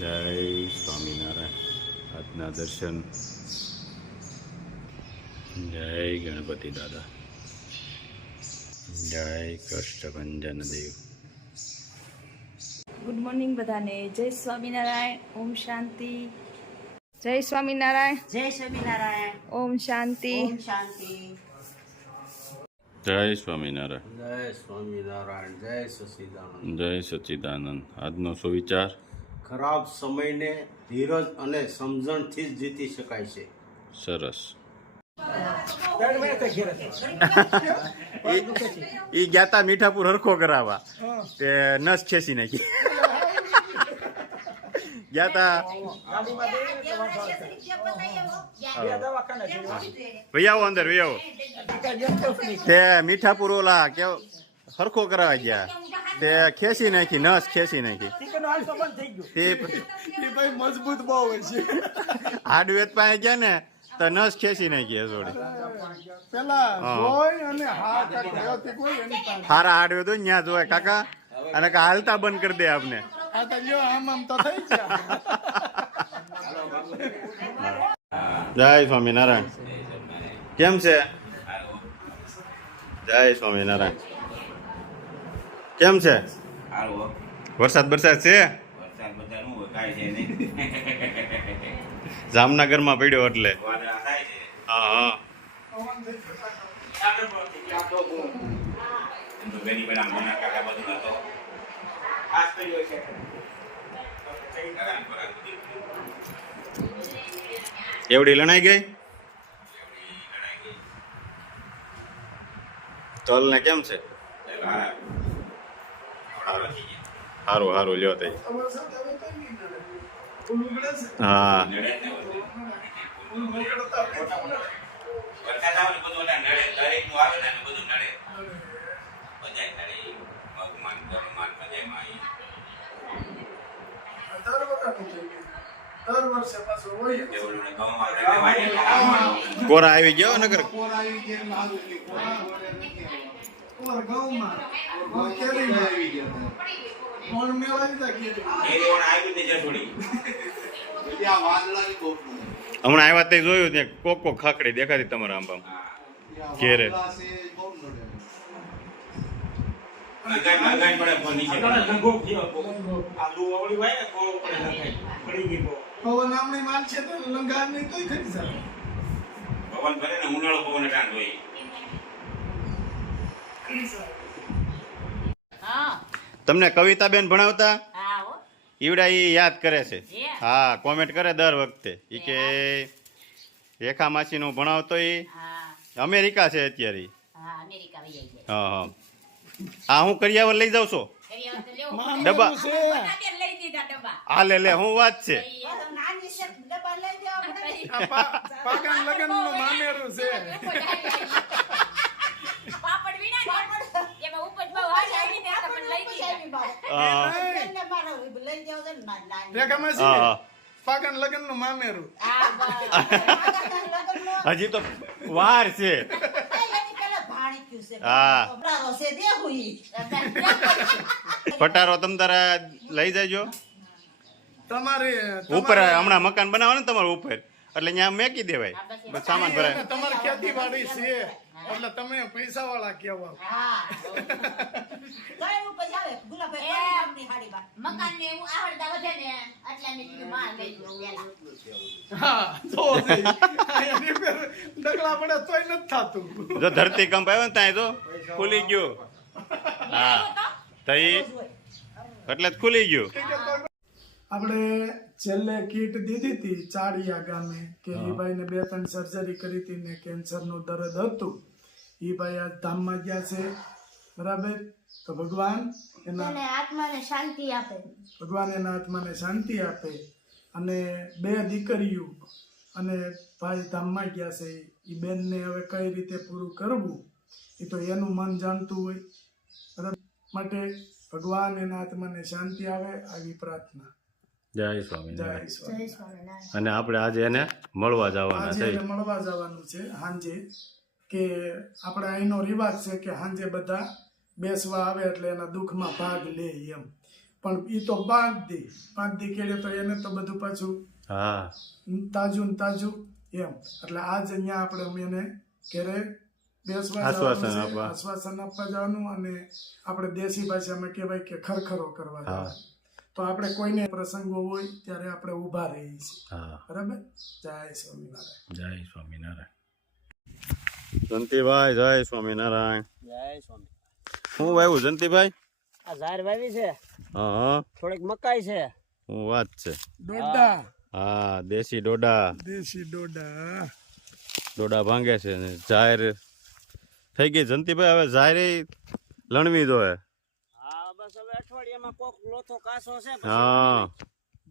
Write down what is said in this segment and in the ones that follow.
જય સ્વામિનારાયણ આજના દર્શન જય ગણપતિ દાદા જય કષ્ટભંજન દેવ ગુડ મોર્નિંગ બધાને. જય સ્વામિનારાયણ ઓમ શાંતિ. જય સ્વામિનારાયણ જય સ્વામિનારાયણ ઓમ શાંતિ. શાંતિ. જય સ્વામિનારાયણ જય સ્વામિનારાયણ જય સચિદાનંદ. જય સચિદાનંદ. આજનો સુવિચાર? ખરાબ સમયને ધીરજ અને સમજણથી જ જીતી શકાય છે. સરસ. ઈ ગયા મીઠાપુર હરખો કરાવવા. તે નસ ખેસી નાખી. ગયા તા ભાઈ અંદર ભાઈ તે મીઠાપુર ઓલા કે હરખો કરાવવા ગયા. તે ખેંચી નાખી નસ ખેંચી નાખી. તે મજબૂત બહુ હોય છે. હાડવેદ પાસે ગયા ને તો નસ ખેંચી નાખી હસોડી પેલા જોઈ અને હારા હાડવેદ હોય ત્યાં જોવાય કાકા. અને કા હાલતા બંધ કરી દે આપને. આ તો જો આમ આમ તો થઈ ગયા. જય સ્વામિનારાયણ. કેમ છે? જય સ્વામિનારાયણ. કેમ છે? વરસાદ વરસાદ છે જામનગરમાં પડ્યો એટલે. હા હા. એવડી લણાઈ ગઈ? તલ ને કેમ છે? સારું સારું લ્યો તઈ હા. કોરા આવી ગયો નગર કોરા આવી ગયા હારું એટલે કોરા વડે નથી એ કોણ આવી કોર કેરીમાં. કોણ મેળવી વાદળાની કોક હમણાં આવ્યા તે જોયું ત્યાં કોક કોક ખાકડી દેખાતી તમારા આમ કેરે પવન આમની માલ છે તો લંગાર નહીં તોય ખરી પવન ભરે ને ઉનાળો પવન ટાંડ હા તમને કવિતાબેન ભણાવતા? ઈવડા ઈ યાદ કરે છે. હા? કોમેન્ટ કરે દર વખતે. ઈ કે રેખા માસી નું ભણાવતો ઈ. અમેરિકા છે અત્યારે. હા અમેરિકા વહી જાય હા હા. આ હું કરિયાવર લઈ જાઉં છું? ડબ્બા. છે. ફટાફટ લઈ દીધા ડબ્બા. આ લે લે હું વાત છે. નાની છે ડબ્બા લઈ દેવા આ પા- પાકાન લગનનું મામેરું છે. એમાં ઉપજ બહુ આવી ને આપણે લઈ હજી તો વાર છે. પટારો તમ તારા લઈ જાયજો તમારે ઉપર હમણાં મકાન બનાવો ને તમારું ઉપર. એટલે ત્યાં મેકી દેવાય. બસ. સામાન ભરાય. તમારે ખેતીવાડી છે. એટલે તમે પૈસા વાળા કેવા મકાન ને આવડતા વધે ને એટલે મેં લઈ તો ડગલા પડે તોય નથી થાતું. જો ધરતી કંપ આવ્યો ને ત્યાં જો ખુલી ગયું. હા. તો એટલે જ ખુલી ગયું. આપણે છેલ્લે કીટ દીધી હતી ચાળિયા ગામે કે એ ભાઈને બે ત્રણ સર્જરી કરી હતી ને કેન્સરનું દર્દ હતું. એ ભાઈ આ ધામમાં ગયા છે. બરાબર? તો ભગવાન એના આત્માને શાંતિ આપે. ભગવાન એના આત્માને શાંતિ આપે. અને બે દીકરીઓ અને ભાઈ ધામમાં ગયા છે. એ બેનને હવે કઈ રીતે પૂરું કરવું? એ તો એનું મન જાણતું હોય. બરાબર? માટે ભગવાન એના આત્માને શાંતિ આવે આવી પ્રાર્થના. જય સ્વામિનારાયણ સ્વામી જય સ્વામિનારાયણ અને આપણે આજે એને મળવા જવાના છે. મળવા જવાનું છે હાંજે કે આપણે અહીંનો રિવાજ છે કે હાંજે બધા બેસવા આવે એટલે એના દુઃખમાં ભાગ લે એમ. પણ એ તો પાંચ દી પાંચ દી કેળે તો એને તો બધું પાછું હા. તાજું ને તાજું એમ. એટલે આજ અહીંયા આપણે એને ઘેરે બેસવા આશ્વાસન આપવા. આશ્વાસન આપવા જવાનું અને આપણે દેશી ભાષામાં કહેવાય કે ખરખરો કરવા જવાનું. તો આપણે કોઈને પ્રસંગો હોય ત્યારે આપણે ઊભા રહીએ છીએ બરાબર? જય સ્વામિનારાયણ. જય સ્વામિનારાયણ. જંતીભાઈ જય સ્વામિનારાયણ. જય સ્વામી શું વાવ્યું જંતીભાઈ? આ ઝાડ વાવી છે? હા. હા થોડીક મકાઈ છે? હું વાત છે. ડોડા. હા દેશી ડોડા. દેશી ડોડા. ડોડા ભાંગે છે ને જાહેર થઈ ગઈ. જંતીભાઈ હવે જાહેર લણવી હા બસ હવે અઠવાડિયામાં કોક લોથો કાસો છે હા.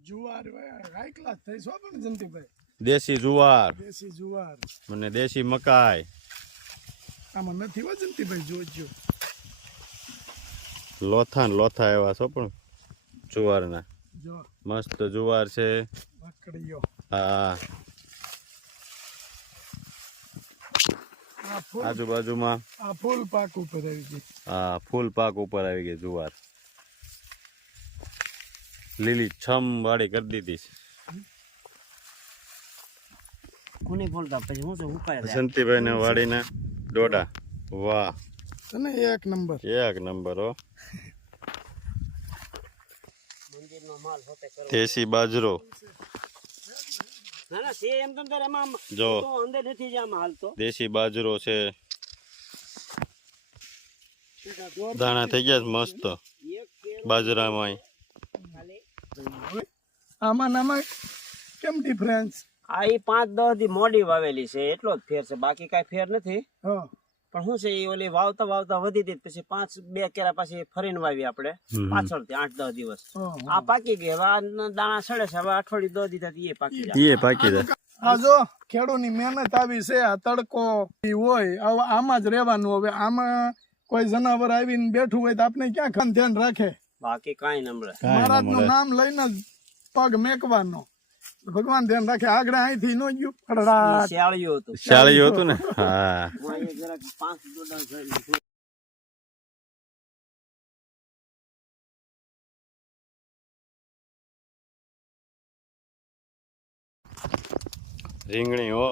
જુવાર હાઈ ક્લાસ થઈ છો પણ જંતીભાઈ. દેશી જુવાર. દેશી જુવાર. અને દેશી મકાઈ. આમાં નથી હો જંતીભાઈ જોજો. લોથા ને લોથા એવા છો પણ જુવારના. મસ્ત જુવાર છે. હા. આજુબાજુમાં આ ફૂલ પાક ઉપર આવી ગઈ. હા ફૂલ પાક ઉપર આવી ગઈ જુવાર. લીલી છમ વાળી કરી દીધી છે. ખૂની ફૂલતા પછી હું છે ઉકાય સંતીભાઈ ને વાડીના ડોડા વાહ. તને એક નંબર. એક નંબર હો. મંદિરનો માલ હોતે કરો દેશી બાજરો. ના ના છે એમ તમ તારે એમાં આમ જો. તો અંદર નથી જ આમ હાલતો. દેશી બાજરો છે. દાણા થઈ ગયા છે મસ્ત. બાજરામાં આમાં નામાં કેમ ડિફરન્સ આ એ પાંચ દસ દી મોડી વાવેલી છે એટલો જ ફેર છે બાકી કાંઈ ફેર નથી. પણ શું છે એ ઓલી વાવતા વાવતા વધી હતી પછી પાંચ બે કેરા પાછી ફરીને વાવી આપણે પાછળથી આઠ દસ દિવસ. આ પાકી ગઈ હવે આ દાણા સડે છે હવે અઠવાડિયું દસ દીધા એ પાકી જાય. એ પાકી જાય. આ જો ખેડૂતની મહેનત આવી છે આ તડકો હોય હવે આમાં જ રહેવાનું હવે આમાં કોઈ જનાવર આવીને બેઠું હોય તો આપણે ક્યાં ખાન ધ્યાન રાખે? બાકી કાંઈ ન મળે. મહારાજનું નામ લઈને પગ મેકવાનો. ભગવાન ધ્યાન રાખે આગળ અહીંથી નો ગયું. ઈ શાળિયું હતું. શાળિયું હતું ને? હા. પાંચ દોડા રીંગણી હો.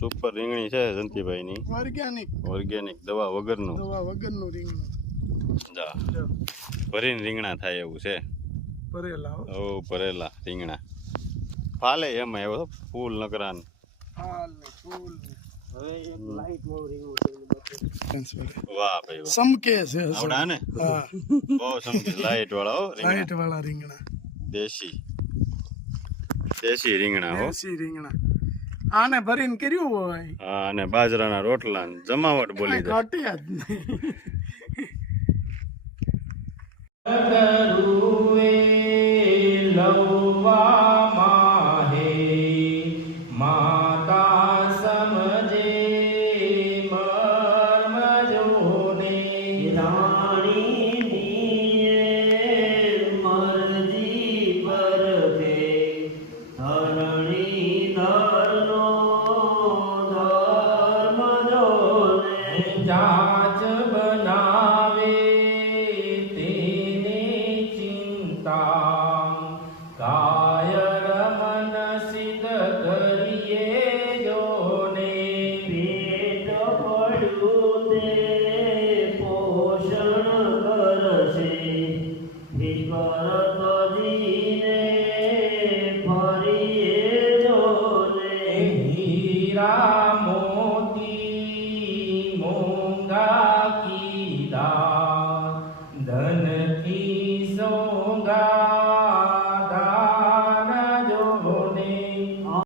સુપર રીંગણી છે જંતીભાઈ ની ઓર્ગેનિક ઓર્ગેનિક દવા વગરનું. દવા વગરનું રીંગણ. જા ભરીને રીંગણા થાય એવું છે. ભરેલા. ઓ ભરેલા રીંગણા. ફાલે એમાં એવો ફૂલ નકરાન. હાલ ને ફૂલ ને. હવે એક લાઈટ બહુ રીંગણું છે એની બધી. વાહ ભાઈ સમકે છે ને? બહુ સમજી લાઈટ વાળા લાઈટ વાળા રીંગણા. દેશી. દેશી રીંગણા હો. દેશી રીંગણા. આને ભરીને કર્યું હોય? હા અને બાજરાના રોટલા જમાવટ બોલી ઘટ્યા જ નહીં. કરુએ લવવામાં 大